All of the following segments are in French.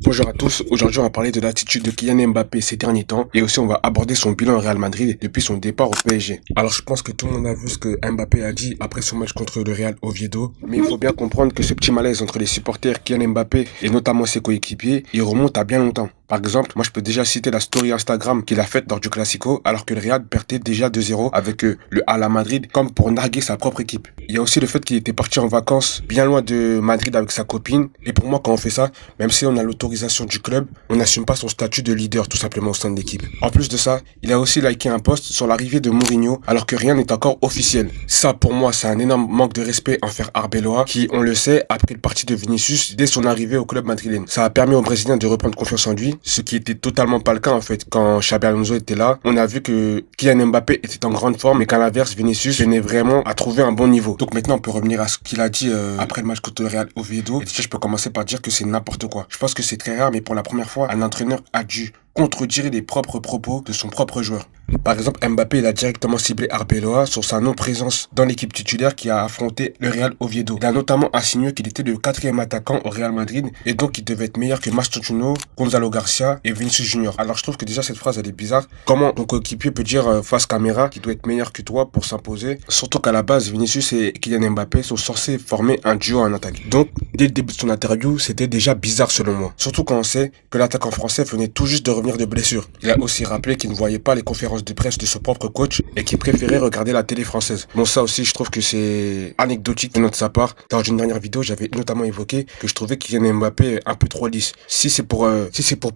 Bonjour à tous, aujourd'hui on va parler de l'attitude de Kylian Mbappé ces derniers temps et aussi on va aborder son bilan au Real Madrid depuis son départ au PSG. Alors je pense que tout le monde a vu ce que Mbappé a dit après son match contre le Real Oviedo, mais il faut bien comprendre que ce petit malaise entre les supporters Kylian Mbappé et notamment ses coéquipiers, il remonte à bien longtemps. Par exemple, moi je peux déjà citer la story Instagram qu'il a faite lors du Classico alors que le Real perdait déjà 2-0 avec le Hala Madrid comme pour narguer sa propre équipe. Il y a aussi le fait qu'il était parti en vacances bien loin de Madrid avec sa copine et pour moi quand on fait ça, même si on a l'autorisation du club, on n'assume pas son statut de leader tout simplement au sein de l'équipe. En plus de ça, il a aussi liké un post sur l'arrivée de Mourinho alors que rien n'est encore officiel. Ça pour moi c'est un énorme manque de respect envers Arbeloa qui, on le sait, a pris le parti de Vinicius dès son arrivée au club madrilène. Ça a permis au Brésilien de reprendre confiance en lui, ce qui était totalement pas le cas en fait. Quand Xabi Alonso était là, on a vu que Kylian Mbappé était en grande forme et qu'à l'inverse Vinicius venait vraiment à trouver un bon niveau. Donc maintenant on peut revenir à ce qu'il a dit après le match contre le Real Oviedo. Et déjà je peux commencer par dire que c'est n'importe quoi. Je pense que c'est très rare mais pour la première fois un entraîneur a dû contredire les propres propos de son propre joueur. Par exemple, Mbappé il a directement ciblé Arbeloa sur sa non-présence dans l'équipe titulaire qui a affronté le Real Oviedo. Il a notamment insinué qu'il était le quatrième attaquant au Real Madrid et donc il devait être meilleur que Mascherano, Gonzalo Garcia et Vinicius Junior. Alors je trouve que déjà cette phrase elle est bizarre. Comment ton coéquipier peut dire face caméra qu'il doit être meilleur que toi pour s'imposer? Surtout qu'à la base, Vinicius et Kylian Mbappé sont censés former un duo en attaque. Donc dès le début de son interview, c'était déjà bizarre selon moi. Surtout quand on sait que l'attaquant français venait tout juste de revenir de blessure. Il a aussi rappelé qu'il ne voyait pas les conférences de presse de son propre coach et qu'il préférait regarder la télé française. Bon, ça aussi, je trouve que c'est anecdotique de notre sa part. Dans une dernière vidéo, j'avais notamment évoqué que je trouvais Kylian Mbappé un peu trop lisse. Si c'est pour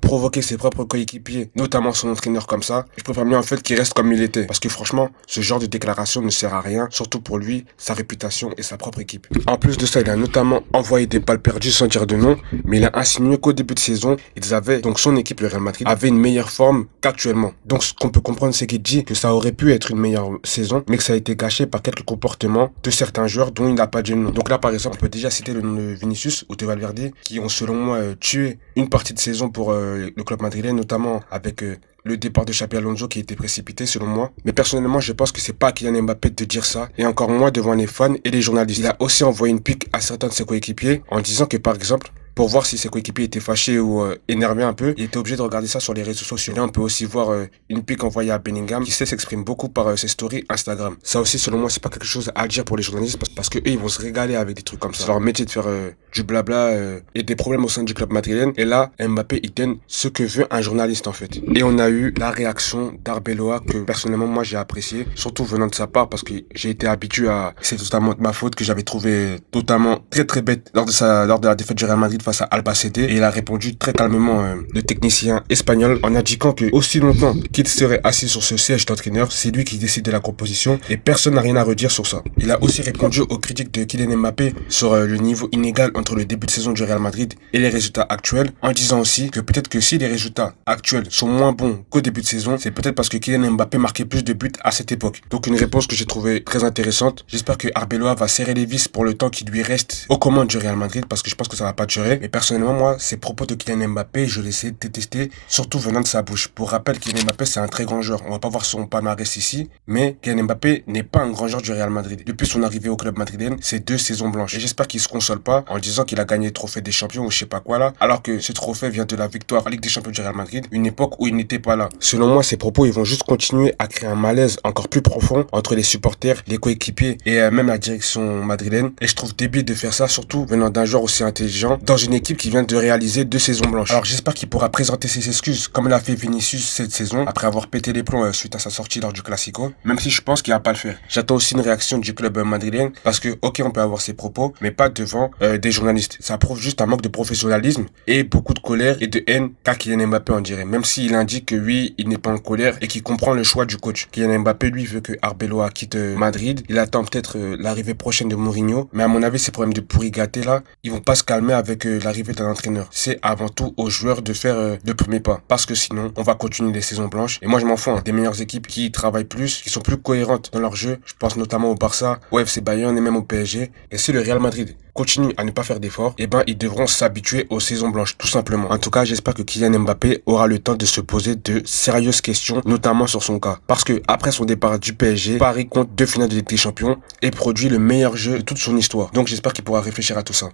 provoquer ses propres coéquipiers, notamment son entraîneur comme ça, je préfère mieux en fait qu'il reste comme il était. Parce que franchement, ce genre de déclaration ne sert à rien, surtout pour lui, sa réputation et sa propre équipe. En plus de ça, il a notamment envoyé des balles perdues sans dire de nom, mais il a insinué qu'au début de saison, donc son équipe, le Real Madrid, avait une meilleure forme qu'actuellement. Donc ce qu'on peut comprendre, c'est qu'il dit que ça aurait pu être une meilleure saison, mais que ça a été gâché par quelques comportements de certains joueurs dont il n'a pas dit le nom. Donc là, par exemple, on peut déjà citer le nom de Vinicius ou de Valverde, qui ont selon moi tué une partie de saison pour le club madrilène, notamment avec le départ de Xabi Alonso qui a été précipité selon moi. Mais personnellement, je pense que c'est pas à Kylian Mbappé de dire ça, et encore moins devant les fans et les journalistes. Il a aussi envoyé une pique à certains de ses coéquipiers en disant que par exemple, pour voir si ses coéquipiers étaient fâchés ou énervés un peu, il était obligé de regarder ça sur les réseaux sociaux. Et là, on peut aussi voir une pique envoyée à Bellingham qui sait s'exprime beaucoup par ses stories Instagram. Ça aussi, selon moi, c'est pas quelque chose à dire pour les journalistes parce que eux, ils vont se régaler avec des trucs comme ça. C'est leur métier de faire du blabla et des problèmes au sein du club madrilène. Et là, Mbappé, il donne ce que veut un journaliste en fait. Et on a eu la réaction d'Arbeloa que personnellement, moi, j'ai apprécié, surtout venant de sa part parce que j'ai été habitué à... C'est totalement de ma faute que j'avais trouvé totalement très très bête lors de la défaite du Real Madrid face à Albacete et il a répondu très calmement le technicien espagnol en indiquant que aussi longtemps qu'il serait assis sur ce siège d'entraîneur, c'est lui qui décide de la composition et personne n'a rien à redire sur ça. Il a aussi répondu aux critiques de Kylian Mbappé sur le niveau inégal entre le début de saison du Real Madrid et les résultats actuels en disant aussi que peut-être que si les résultats actuels sont moins bons qu'au début de saison, c'est peut-être parce que Kylian Mbappé marquait plus de buts à cette époque. Donc une réponse que j'ai trouvée très intéressante. J'espère que Arbeloa va serrer les vis pour le temps qui lui reste aux commandes du Real Madrid parce que je pense que ça va pas durer. Mais personnellement, moi, ces propos de Kylian Mbappé, je les ai détestés, surtout venant de sa bouche. Pour rappel, Kylian Mbappé, c'est un très grand joueur. On va pas voir son palmarès ici, mais Kylian Mbappé n'est pas un grand joueur du Real Madrid. Depuis son arrivée au club madrilène, c'est 2 saisons blanches. Et j'espère qu'il se console pas en disant qu'il a gagné le trophée des champions ou je sais pas quoi là, alors que ce trophée vient de la victoire en Ligue des champions du Real Madrid, une époque où il n'était pas là. Selon moi, ces propos, ils vont juste continuer à créer un malaise encore plus profond entre les supporters, les coéquipiers et même la direction madrilène. Et je trouve débile de faire ça, surtout venant d'un joueur aussi intelligent, dans une équipe qui vient de réaliser 2 saisons blanches. Alors j'espère qu'il pourra présenter ses excuses comme l'a fait Vinicius cette saison, après avoir pété les plombs suite à sa sortie lors du Classico, même si je pense qu'il va pas le faire. J'attends aussi une réaction du club madrilène, parce que ok on peut avoir ses propos, mais pas devant des journalistes. Ça prouve juste un manque de professionnalisme et beaucoup de colère et de haine qu'a Kylian Mbappé on dirait, même s'il indique que oui, il n'est pas en colère et qu'il comprend le choix du coach. Kylian Mbappé lui veut que Arbeloa quitte Madrid, il attend peut-être l'arrivée prochaine de Mourinho, mais à mon avis ces problèmes de pourri gâté là, ils vont pas se calmer avec l'arrivée d'un entraîneur. C'est avant tout aux joueurs de faire le premier pas, parce que sinon on va continuer les saisons blanches et moi je m'en fous des meilleures équipes qui travaillent plus, qui sont plus cohérentes dans leur jeu. Je pense notamment au Barça, au FC Bayern et même au PSG. Et si le Real Madrid continue à ne pas faire d'efforts, eh ben ils devront s'habituer aux saisons blanches tout simplement. En tout cas, j'espère que Kylian Mbappé aura le temps de se poser de sérieuses questions, notamment sur son cas, parce que après son départ du PSG, Paris compte 2 finales de Ligue des Champions et produit le meilleur jeu de toute son histoire. Donc j'espère qu'il pourra réfléchir à tout ça.